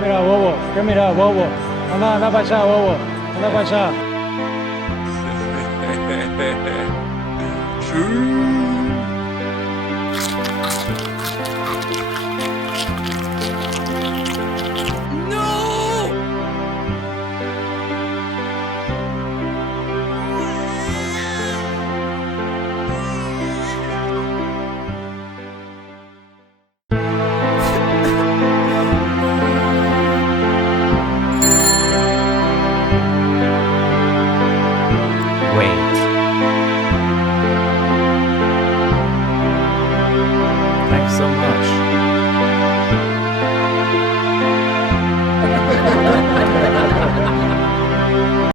Mira, bobo, ¿qué mira, bobo? Anda, anda para allá, bobo, anda para allá. Wait.